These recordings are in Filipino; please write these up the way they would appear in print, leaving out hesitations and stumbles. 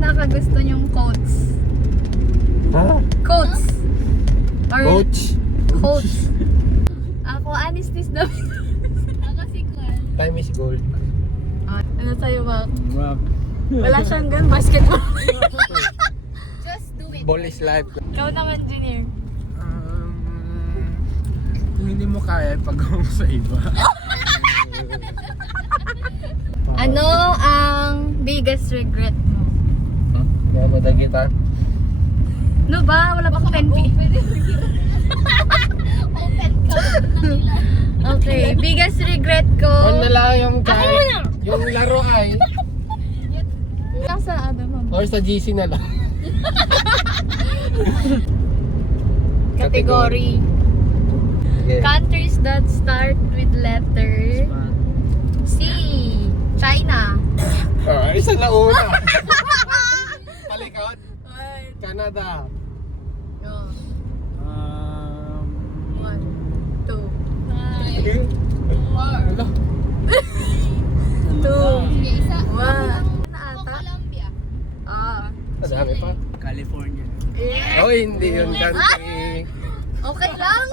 pinakagusto niyong quotes? Ha? Quotes? Or Coach? quotes? Ako, honesty is the Ako si Kwan. Time is gold. Ano sa'yo ba? Rock. Wala siyang gun, basketball. Just do it. Ball is life. Ikaw naman, Junior. Kung hindi mo kaya, pag-awang sa iba. Ano ang biggest regret mo? Mamadang kita. Ano ba? Wala bang pen pi? Open ka na nila. Okay, biggest regret ko. Ano na lang yung yung laro ay. Lang sa ano, ma'am? Or sa GC na lang. Category. Okay. Countries that start with letter C. China. Isa na una. Palikot. Canada. No. Um, 1, 2, Hello. 2, Sige, isa. 1. Ako Ata? Colombia. Ah. Madami pa. California. Yeah. Oh, hindi yun country. Okay lang.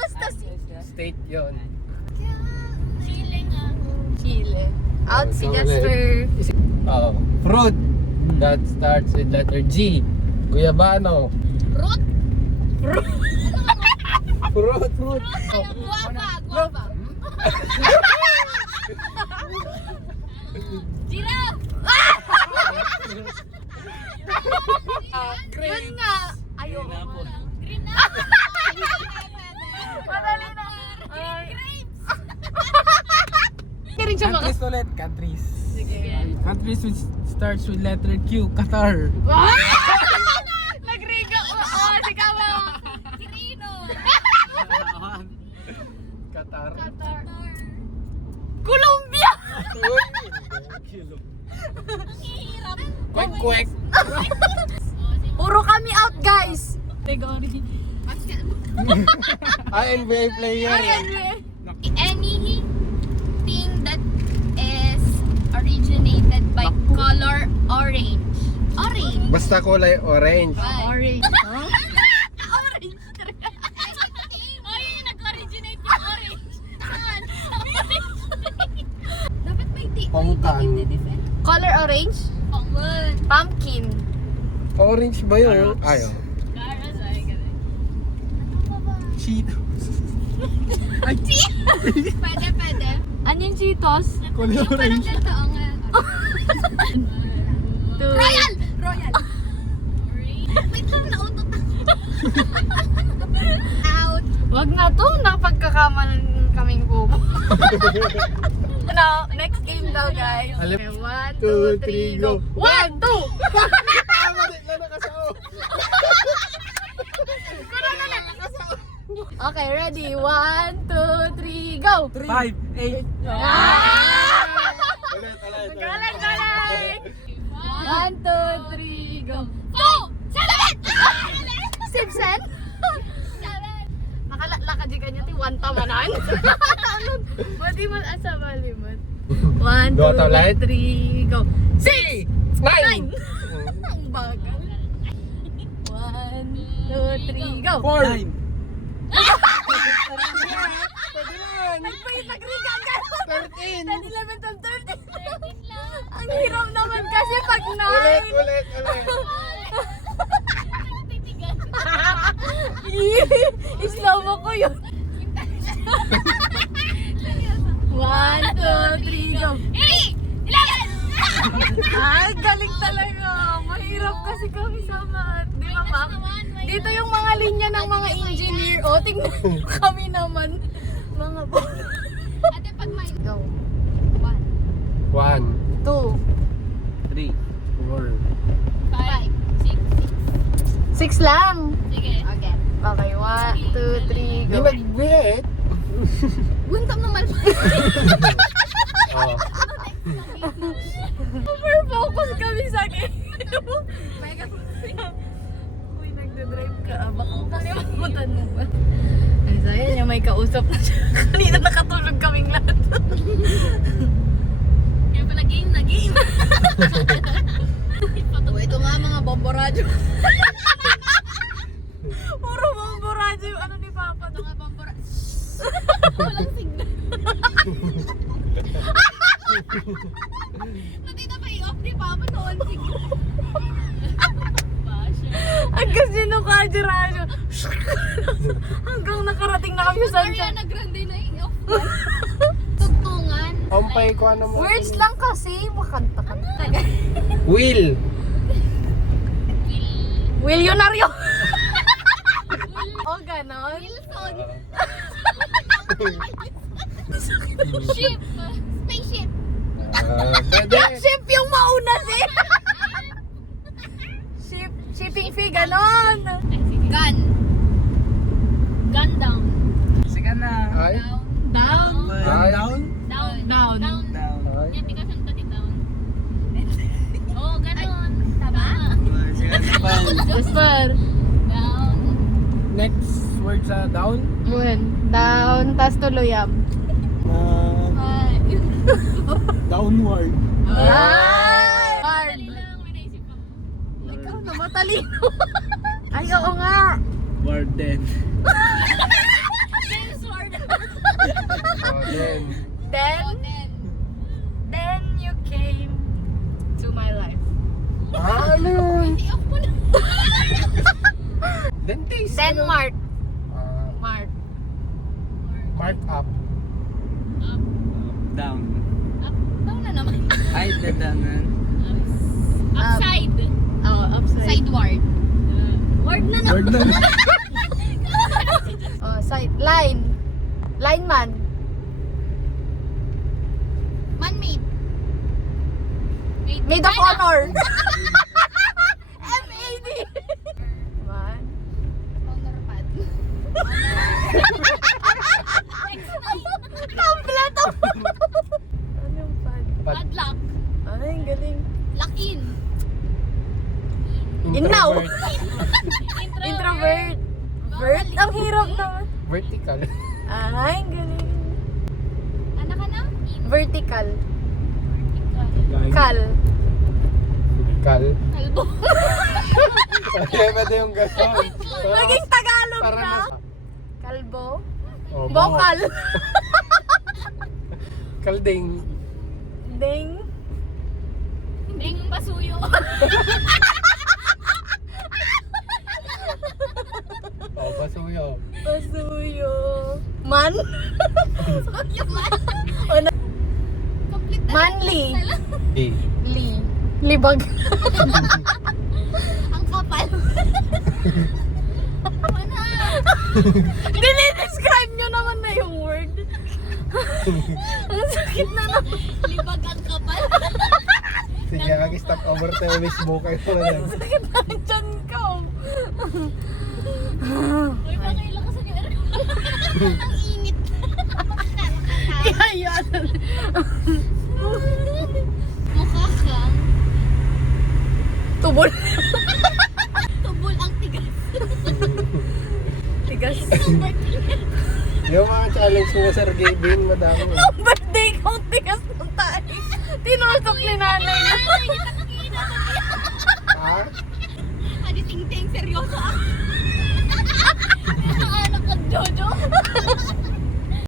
Basta si State yun. Chile nga. Chile. Out si Ikaw Jasper. Oh, fruit that starts with letter G. Guyabano. Root. Fruit. Guava. Guava. Giraffe. Yun nga. Ayoko. Green apple. Madali na. Grapes. Hindi rin siya makas... Countries ulit. Countries. Sige. Countries which starts with letter Q. Qatar. Nagriga ko. Oh, sigaw mo. Kirino. Qatar. Qatar. Colombia! Hihirap. Kwek-kwek. Puro kami out, guys. Category. NBA player. Anything that is originated by color orange. Orange. Basta kulay orange. Orange. Orange. Ay, nag-originate yung orange. Saan? Dapat may di. Pangtan. Color orange? Common. Pumpkin. Orange ba yun? Ayaw. Carrots. Ay, ganun. Cheetos. Pwede. Ano yung Cheetos? Kulay Yung parang orange. ganito. Ang Royal! Royal! Wait lang, nautot ako. Out! Wag na to. Napagkakamalan kaming bubo. No, next game daw, guys. Alam- 1, 2, 2, 3, 3, go. 1, 2! Tama din na nakasao. Okay, ready? 1, 2, 3, go! 5, 8. Ulit. Galing! 1, 2, 3, go! 7! Simpson? 7! Nakalakad ka niya, 1 tamanan. Madi man asa bali man. 1, Dua tawlaid? 2, 3, go! 6! 9! Ang bagal. 1, 2, 3, go! 4. 9. Nagriga ka! 13! 10, 11, 12, 13. 13 lang. Ang hirap naman kasi pag 9. Ulit. Titigan. Islow mo ko yun. 1, 2, 3, go! 3! 11! Ay, galing talaga. Mahirap kasi kami sa math. Di ba, ma'am? Dito yung mga linya ng mga engineer. O, tingnan mo kami naman. Mga Ate, pag may... Go. 1, 2. 3, 4. 5, 6 lang. 6. Sige. Okay. Okay, 1, 2, 3, Di go. nag-bet. Buntam naman. Oh. Super focus kami sa game. Uy, nagdadrive ka. Baka kalimutan mo ba? Ay, so yan yung may kausap na siya. Kanina nakatulog kaming lahat. Kaya pala game na game. Radyo. Puro bamburadyo yung ano ni Papa to. Mga pampura. Walang signal. Pati na pa i-off ni Papa to walang signal. Ang kasi nung kadyo-radyo. Hanggang nakarating na kami sa Ariana Grande na i-off. Tugtungan. Ompay ko ano mo. Words lang kasi, makanta-kanta. Will. Milyonaryo! O ganon? Wilson. Ship. Spaceship. Pwede. Ship yung mauna shipping fee, ganon! Gun. Gun down. Sige na. Ay. Down. Ay. Down? Down. Down. Down. Ay. Yan, tigas ang tati down. Oo, ganon. Tama? Sige na pa. Whisper. Down. Next word sa down. Down, tas tuluyam. Downward. Ay! Hard. Dali lang, may naisip ako. Ikaw na matalino. Ay, oo nga. Warden. Sword. Oh, then. Then you came to my life. Ano yun? I-off mo na. Dentist. Denmark. Ah, Mark. mark up. Up. Down. Up. Down na naman. Ay, dadanan. Upside. Oh, upside. Sideward. Word na naman. Word na. Oh, side. Line. Lineman. Man-made. Maid of honor. MAD. Man. Honor pad. Kompleto. Ano yung pad? Padlock. Ay, ang galing. Lock-in. Inaw. Introvert. Introvert. Vert? Ang hirap naman. Vertical. Ay, ang galing. Ano ka na? Vertical. Guys. Kal. Kal. Kalbo. Pwede yung gason. Naging Tagalog Para na. na. Kalbo. Oh, Bokal. Kalding. Ding. Ding basuyo. Oh, basuyo. Pasuyo. Man. Yung man. O na- Complete na. Manly. D. Li. Libag. Ang kapal. Mana? Dinidescribe nyo naman na yung word. Ang sakit na naman. Libag ang kapal. Sige, ag-stop over tayo. Facebook kayo. Ang sakit na ang tiyan ko. Uy, pakailan ka sa niya. Ang init. Ihayan. Mukha kang Tubol. tubol ang tigas. Tigas. Yung mga challenge mo, Sir Gavin, madami. Nung birthday ko, tigas ng tayo. Tinusok ni nanay na. Ha? Adi ting-ting, seryoso ako. Ang anak ko, Jojo.